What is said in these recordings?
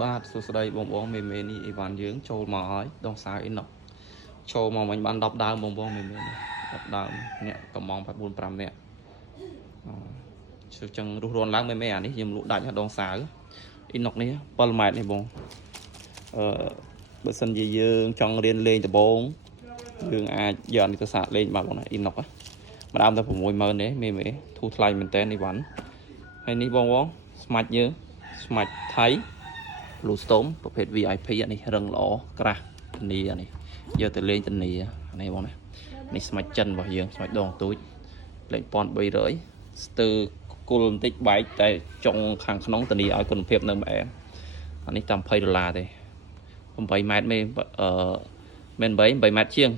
បាទសួស្តីបងមេនេះអីវ៉ាន់យើងចូលមកហើយដងសាយអ៊ីណុកចូលមកមិញបាន10ដើមបងមេនេះ10ដើមអ្នកកំង4-5នាក់ជឿចឹងរស់រាន់ឡើងមេអានេះខ្ញុំលក់ដាច់ដងសាយអ៊ីណុកនេះ7ម៉ែត្រនេះបងបើសិនជាយើងចង់រៀនលេងដបងយើងអាចយកនេះទៅសាកលេងបាទបងណាអ៊ីណុកម្ដងតែ60000ទេមេធូរថ្លៃមែនតើនេះវ៉ាន់ហើយនេះបងស្មាច់យើងស្មាច់ថៃBlue Storm ប្រភេទ VIP នេះរឹងល្អក្រាស់ធានានេះយកទៅលេងធានានេះបងណានេះស្មាច់ចិនរបស់យើងស្មាច់ដងទូចលេខ1300ស្ទើរគុលបន្តិចបែកតែចុងខាងក្នុងធានាឲ្យគុណភាពនៅម្អែអានេះតាម$20ទេ8ម៉ែត្រមេមែន8ម៉ែត្រជាង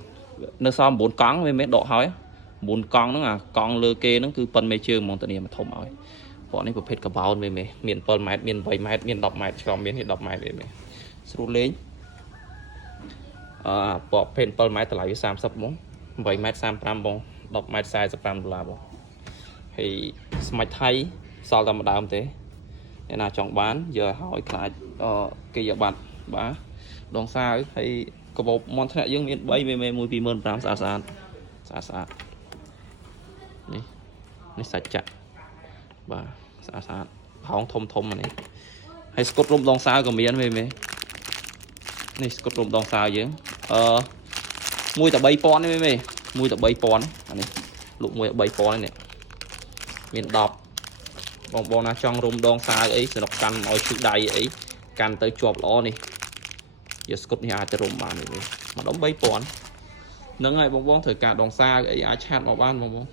នៅសល់9កង់មេដកហើយ9កង់ហ្នឹងអាកង់លើគេហ្នឹងគឺប៉ុនមេជើងហ្មងធានាមកធំឲ្យនេះប្រភេទកបោនមាន7ម៉ែត្រមាន8ម៉ែត្រមាន10ម៉ែត្រឆ្លងមាន10ម៉ែត្រទេស្រួលលេងប្រភេទ7ម៉ែត្រតម្លៃវា30បង8ម៉ែត្រ35បង10ម៉ែត្រ$45បងហើយស្មាច់ថៃសល់តែម្ដងទេអ្នកណាចង់បានយកឲ្យខ្លាចគេយកបាត់បាទដងសាវហើយកបោមន់ធ្នាក់យើងមាន3មេ1 25000ស្អាតនេះសាច់ចាក់បាទស្អាតហោងធំនេះហើយស្គុតរុំដងសាវក៏មានមេនេះស្គុតរុំដងសាវយើងមួយតែ3000នេះមេមួយតែ3000អានេះលក់មួយតែ3000នេះមាន10បងណាចង់រុំដងសាវអីសនុកកាន់ឲ្យឈឺដៃអីកាន់ទៅជាប់ល្អនេះយកស្គុតនេះអាចទៅរុំបាននេះមួយដុំ3000ហ្នឹងហើយបងត្រូវការដងសាវអីអាចឆាតមកបានបង